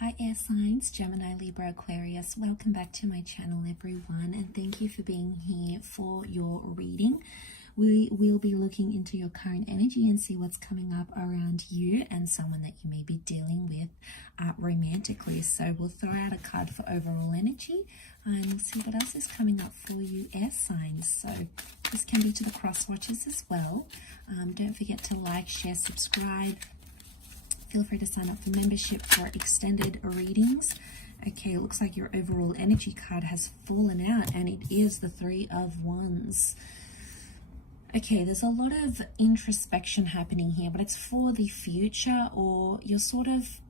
Hi air signs, Gemini, Libra, Aquarius. Welcome back to my channel everyone, and thank you for being here for your reading. We will be looking into your current energy and see what's coming up around you and someone that you may be dealing with romantically. So we'll throw out a card for overall energy and see what else is coming up for you air signs. So this can be to the cross watchers as well. Don't forget to like, share, subscribe. Feel free to sign up for membership for extended readings. Okay, it looks like your overall energy card has fallen out, and it is the Three of Wands. Okay, there's a lot of introspection happening here, but it's for the future, or you're sort of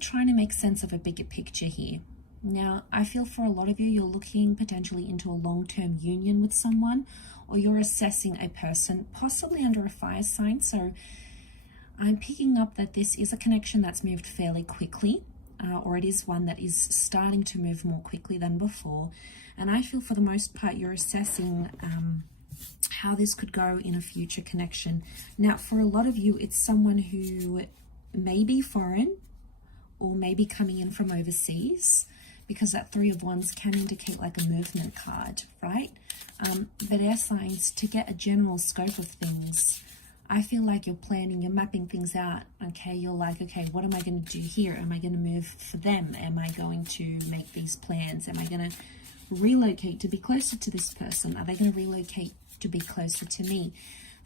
trying to make sense of a bigger picture here. Now, I feel for a lot of you, you're looking potentially into a long-term union with someone, or you're assessing a person, possibly under a fire sign. So I'm picking up that this is a connection that's moved fairly quickly, or it is one that is starting to move more quickly than before. And I feel for the most part you're assessing how this could go in a future connection. Now, for a lot of you, it's someone who may be foreign or may be coming in from overseas, because that Three of Wands can indicate like a movement card, right? But air signs, to get a general scope of things, I feel like you're planning, you're mapping things out, okay? You're like, okay, what am I going to do here? Am I going to move for them? Am I going to make these plans? Am I going to relocate to be closer to this person? Are they going to relocate to be closer to me?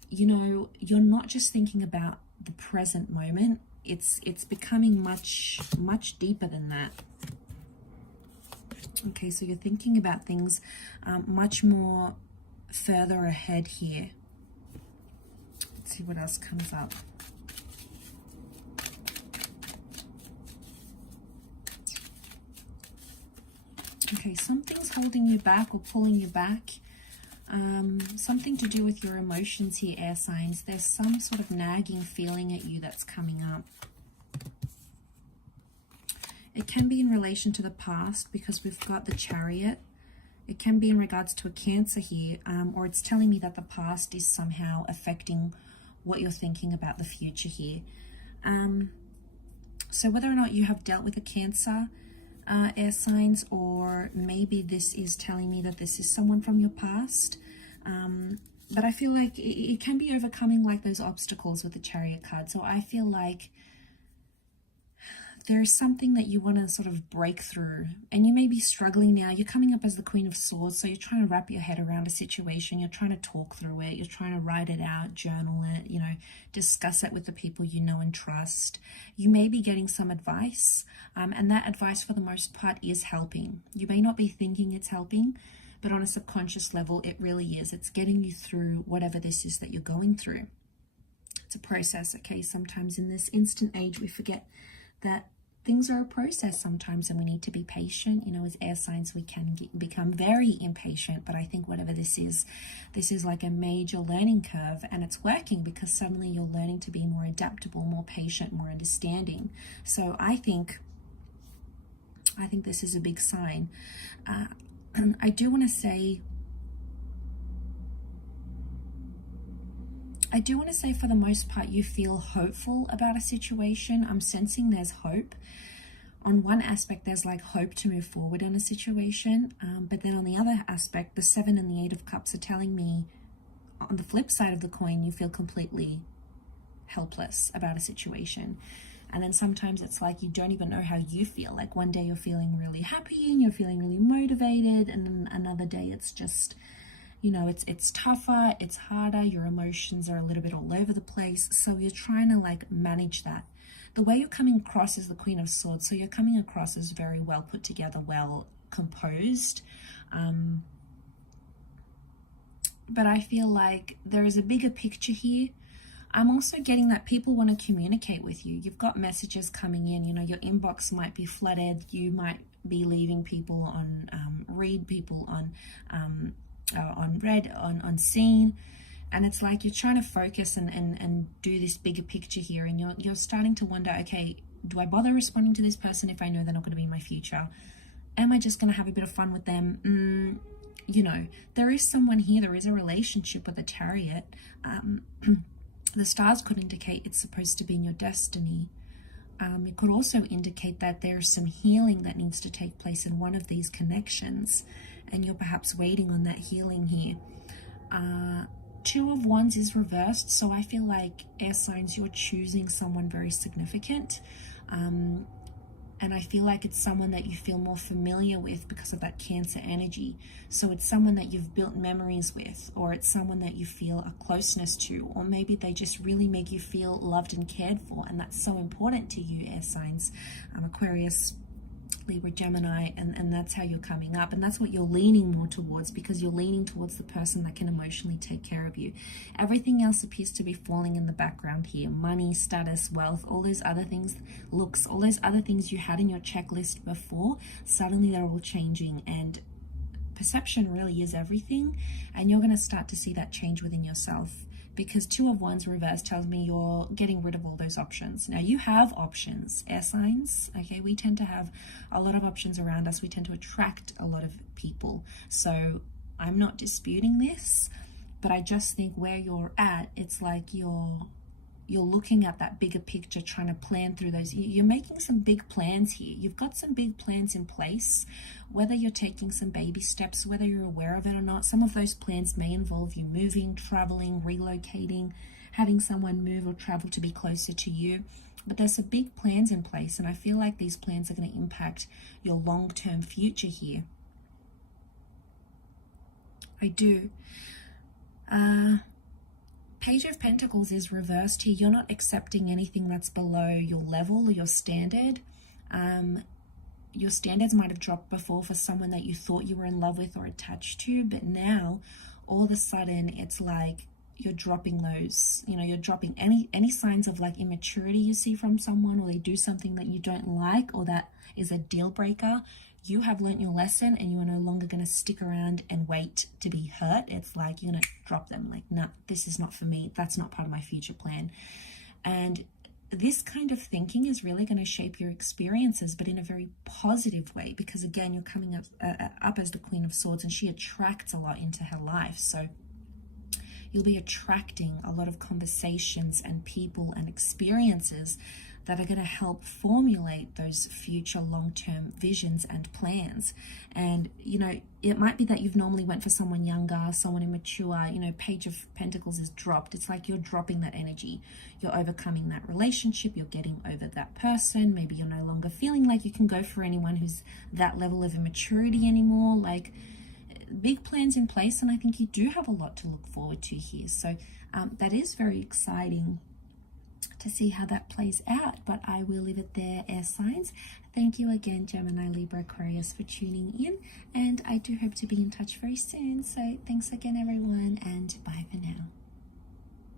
You know, you're not just thinking about the present moment. It's becoming much deeper than that. Okay, so you're thinking about things much more further ahead here. See what else comes up. Okay, something's holding you back or pulling you back. Something to do with your emotions here, air signs. There's some sort of nagging feeling at you that's coming up. It can be in relation to the past, because we've got the Chariot. It can be in regards to a Cancer here, or it's telling me that the past is somehow affecting what you're thinking about the future here. So whether or not you have dealt with a Cancer, air signs, or maybe this is telling me that this is someone from your past, but I feel like it can be overcoming like those obstacles with the Chariot card. So I feel like there's something that you want to sort of break through, and you may be struggling now. You're coming up as the Queen of Swords, so you're trying to wrap your head around a situation. You're trying to talk through it. You're trying to write it out, journal it, you know, discuss it with the people you know and trust. You may be getting some advice, and that advice for the most part is helping. You may not be thinking it's helping, but on a subconscious level, it really is. It's getting you through whatever this is that you're going through. It's a process, okay? Sometimes in this instant age, we forget that things are a process sometimes, and we need to be patient. You know, as air signs, we can become very impatient, but I think whatever this is like a major learning curve, and it's working because suddenly you're learning to be more adaptable, more patient, more understanding. So I think this is a big sign. I do want to say for the most part, you feel hopeful about a situation. I'm sensing there's hope. On one aspect, there's like hope to move forward in a situation. But then on the other aspect, the 7 and the 8 of Cups are telling me, on the flip side of the coin, you feel completely helpless about a situation. And then sometimes it's like you don't even know how you feel. Like one day you're feeling really happy and you're feeling really motivated, and then another day it's just, you know, it's tougher, it's harder, your emotions are a little bit all over the place. So you're trying to like manage that. The way you're coming across is the Queen of Swords. So you're coming across as very well put together, well composed. But I feel like there is a bigger picture here. I'm also getting that people want to communicate with you. You've got messages coming in, you know, your inbox might be flooded. You might be leaving people on read, people on read, on seen, and it's like you're trying to focus and do this bigger picture here, and you're starting to wonder, okay, do I bother responding to this person if I know they're not going to be in my future? Am I just going to have a bit of fun with them? You know, there is someone here, there is a relationship with a Chariot. The stars could indicate it's supposed to be in your destiny. It could also indicate that there's some healing that needs to take place in one of these connections, and you're perhaps waiting on that healing here. Two of Wands is reversed, so I feel like, air signs, you're choosing someone very significant. And I feel like it's someone that you feel more familiar with because of that Cancer energy. So it's someone that you've built memories with, or it's someone that you feel a closeness to, or maybe they just really make you feel loved and cared for, and that's so important to you, air signs, Aquarius, Libra, Gemini, and that's how you're coming up, and that's what you're leaning more towards, because you're leaning towards the person that can emotionally take care of you. Everything else appears to be falling in the background here. Money, status, wealth, all those other things, looks, all those other things you had in your checklist before, suddenly they're all changing, and perception really is everything, and you're going to start to see that change within yourself. Because Two of Wands reverse tells me you're getting rid of all those options. Now, you have options, air signs, okay? We tend to have a lot of options around us. We tend to attract a lot of people. So I'm not disputing this, but I just think where you're at, it's like you're looking at that bigger picture, trying to plan through those. You're making some big plans here. You've got some big plans in place, whether you're taking some baby steps, whether you're aware of it or not. Some of those plans may involve you moving, traveling, relocating, having someone move or travel to be closer to you. But there's some big plans in place, and I feel like these plans are going to impact your long-term future here. I do. Page of Pentacles is reversed here. You're not accepting anything that's below your level or your standard. Your standards might have dropped before for someone that you thought you were in love with or attached to, but now all of a sudden it's like you're dropping those, you're dropping any signs of like immaturity you see from someone, or they do something that you don't like or that is a deal breaker. You have learnt your lesson, and you are no longer going to stick around and wait to be hurt. It's like you're going to drop them, like, no, this is not for me. That's not part of my future plan. And this kind of thinking is really going to shape your experiences, but in a very positive way, because again, you're coming up as the Queen of Swords, and she attracts a lot into her life. So you'll be attracting a lot of conversations and people and experiences that are going to help formulate those future long-term visions and plans. And, it might be that you've normally went for someone younger, someone immature, Page of Pentacles is dropped. It's like you're dropping that energy. You're overcoming that relationship. You're getting over that person. Maybe you're no longer feeling like you can go for anyone who's that level of immaturity anymore. Like, big plans in place, and I think you do have a lot to look forward to here. So that is very exciting to see how that plays out, but I will leave it there, air signs. Thank you again, Gemini, Libra, Aquarius, for tuning in, and I do hope to be in touch very soon. So thanks again, everyone, and bye for now.